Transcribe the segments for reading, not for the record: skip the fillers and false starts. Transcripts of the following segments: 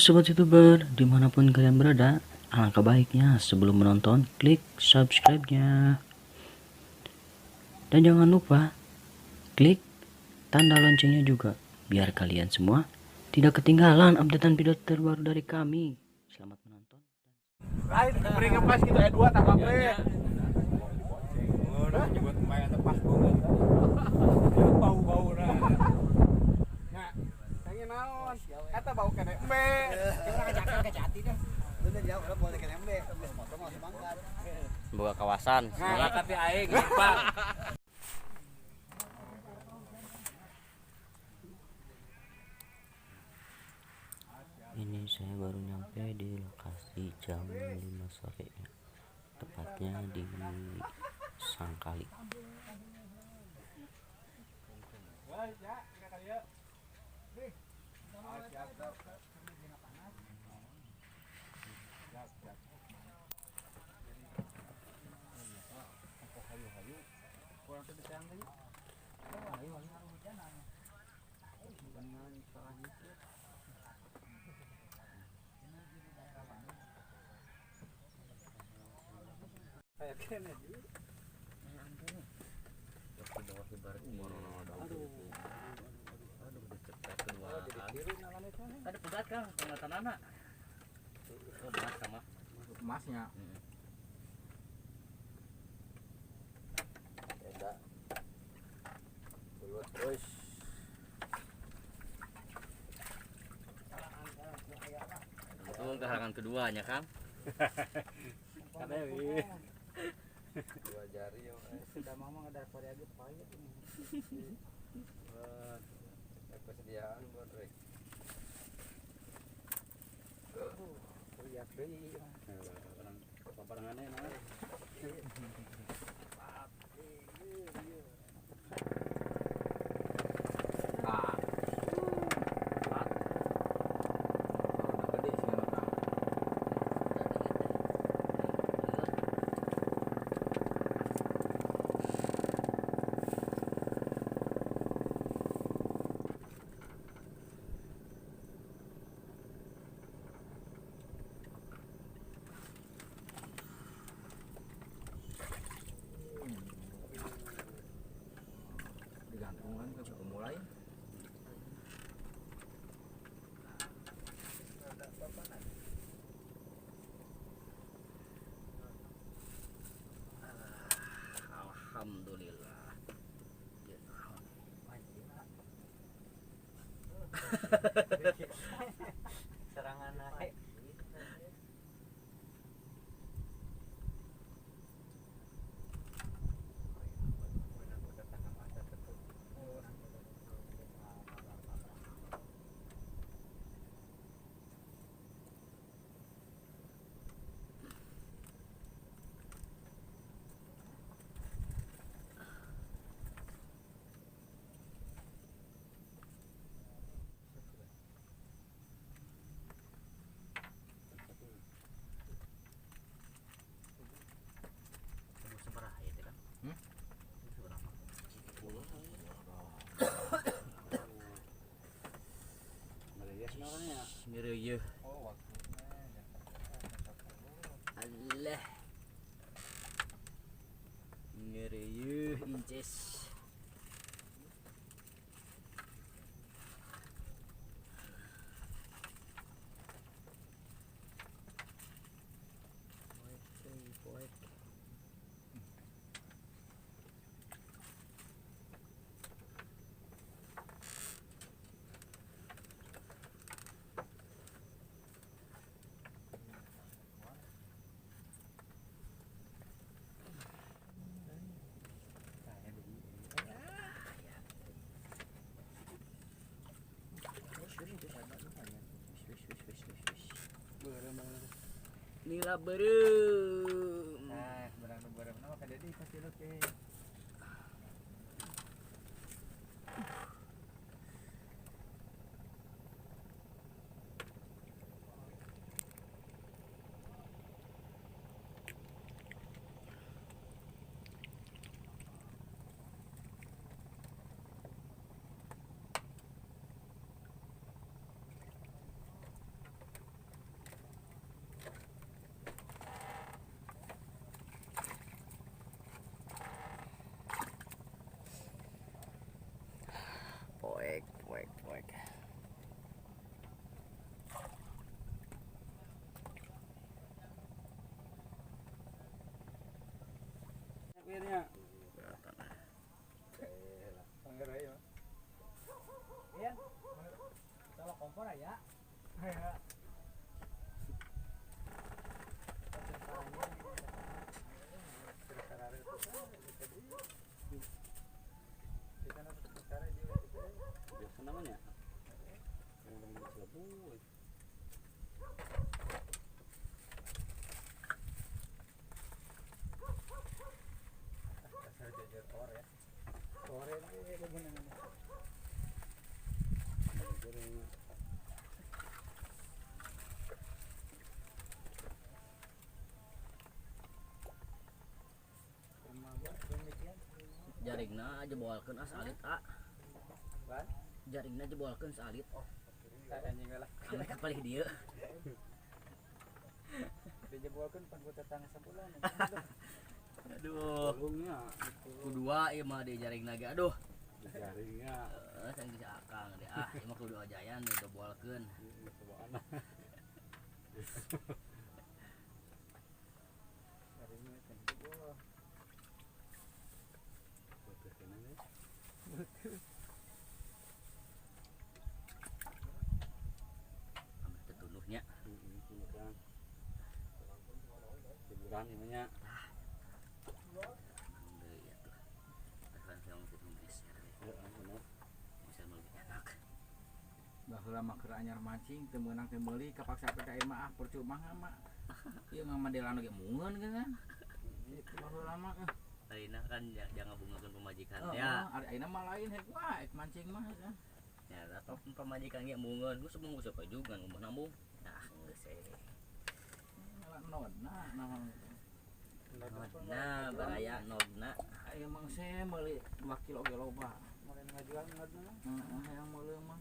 sobat youtuber, dimanapun kalian berada, alangkah baiknya sebelum menonton klik subscribe-nya. Dan jangan lupa klik tanda loncengnya juga, biar kalian semua tidak ketinggalan updatean video terbaru dari kami. Selamat menonton. Lain beri ngepas gitu dua tambah pre. Udah nyebut main tepas bunga. Bau-bau dah. Nya, pengen naon? Eta bau kene embe. Kita ngajakan ke Jati dah. Bener jauh udah boleh kene embe. Geus motor mau semangat. Boga kawasan. Semangat tapi aing Pak. Ini saya baru nyampe di lokasi jam 5 sore, tepatnya di Sangkali. Ada pegat kan pengatan anak. Emas sama Emasnya. Beda. Buat terus. itu kehalangan keduanya kan. Kada we. Dua jari yo. Sudah mama ada variasi payah ini. Persediaan buat rek. Lihat deui. Paparangannya nah. Ah. Gede sih anak. Digantungan ke pemulai. Alhamdulillah. Serangan naik. Seberapa itu kan? Mireuyeh. Allah. Mireuyeih inces. Nila berem. Nah, barang-barang nama kada di kasih lu ke. Jaringna jebolkeun salit jaringna jebolkeun salit anjing lah ame ka palih dieu dijebolkeun pan ku tetangga sabulan. aduh Ulungnya kudua ieu mah di jaringna ge aduh jaringnya sang bisa akang deh ieu mah kudu ajayan dijebolkeun sebana. Jaringnya kan jebol. ame tetunuhnya Hiburan namanya. deui atuh referensi kita geser bisa lebih enak Baheula mah keur anyar mancing teu meunang teu meuli kapaksa pe air mah percuma mah. Ieu ngamandelan ge mungeun kan. Itu baheula mah. lainna kan jangan bungakeun pemajikan Ya, ayeuna mah lain hek wae mancing mah ya. ya atau pemajikan ge mungeun geus mung geus juga ngomong nambung nah geus nah baraya nodna Aya mang saya meuli 2 kilo ge loba. Mulai ngajual nodna. Heeh, yang meuli mah.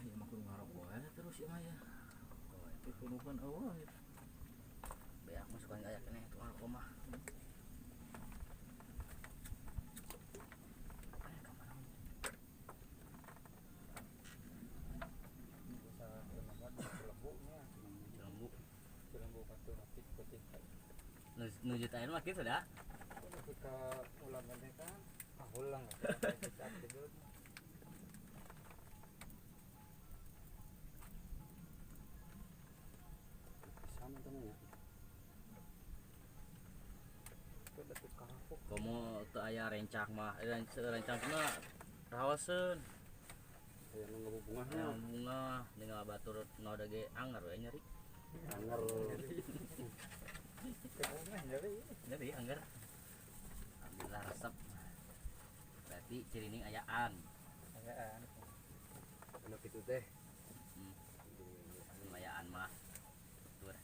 Ya mah kudu ngarok wae terus ya mah ya. Dikunukeun eueuh gitu. beak mah suka gaya keneh tuh aku mah nuju air mah gitu dah Ketika ulangannya kan ulang sama temennya komo teu aya rencang mah rencang mah rawaseun ya nunggu bungahnya yang bunga dengan batur ngode ge anger we nyeri anger nyeri anger alhamdulillah resep berarti cirining ayaan enak itu teh ayaan mah tur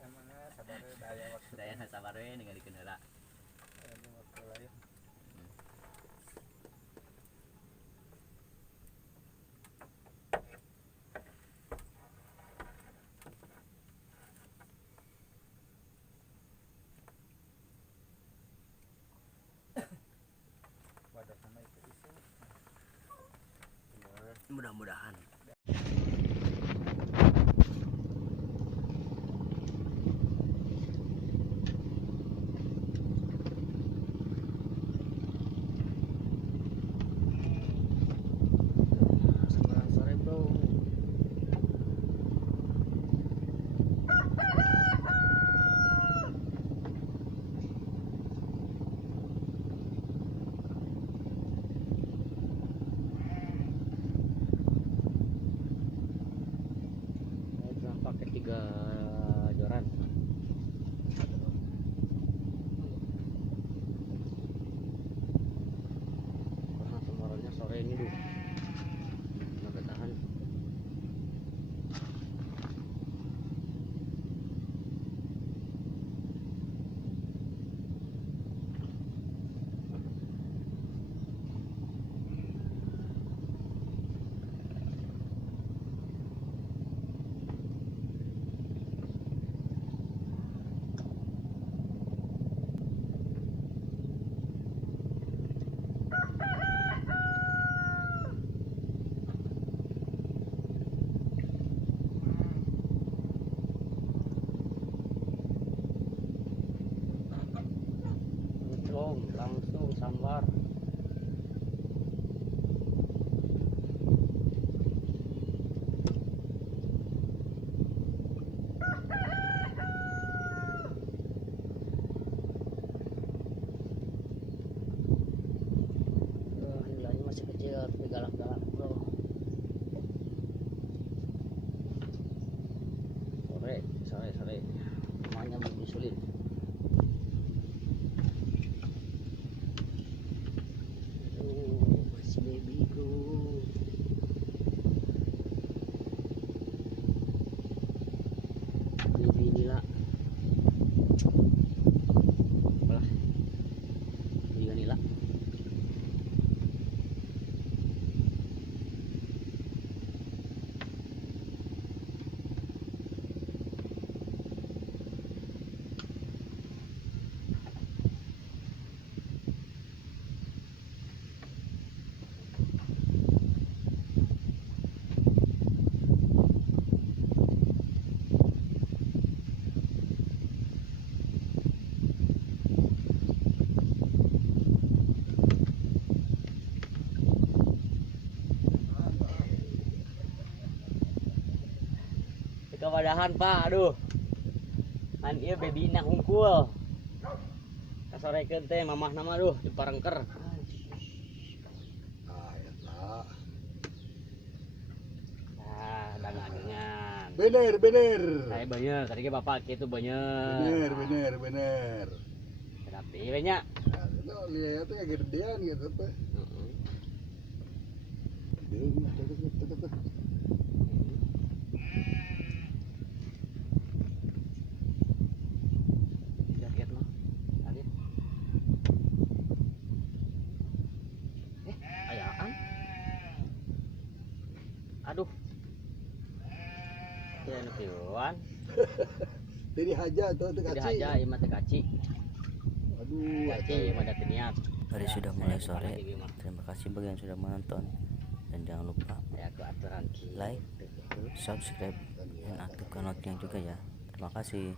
emang sabar daya waktu daya sabar we ningalikeun heula waktu lain wadah sama itu isu mudah-mudahan sore bro pakai 3 joran karena kemarinnya sore ini tuh nggak ketahan langsung sambar nilainya masih kecil tapi galak-galak bro Ini nila. Apalah. Ini juga nila. Kewadahan Pak, aduh. Kan ieu baby nak hungkul. Kasorekeun teh mamah nama aduh diparengker. Ah, eta. Nah, dangan. Bener, bener. Saya banyak, tadi ke bapak itu banyak. Bener, bener, bener. Tapi banyak. Nah, itu lihat tuh kayak gedean gitu tuh. Gedean, tuh. Lihat mah. Lihat. Ayaan. Aduh. Ya nukieuan. Jadi haja tuh Jadi kaci. aja ieu mah teh kaci. Aduh, Kaci ieu mah da teu niat. Hari Ya, sudah saya mulai bukan sore. lagi ieu mah. Terima kasih bagi yang sudah menonton. Dan jangan lupa Ya aku aturan kieu. like, subscribe, dan aktifkan loncengnya juga ya. Terima kasih.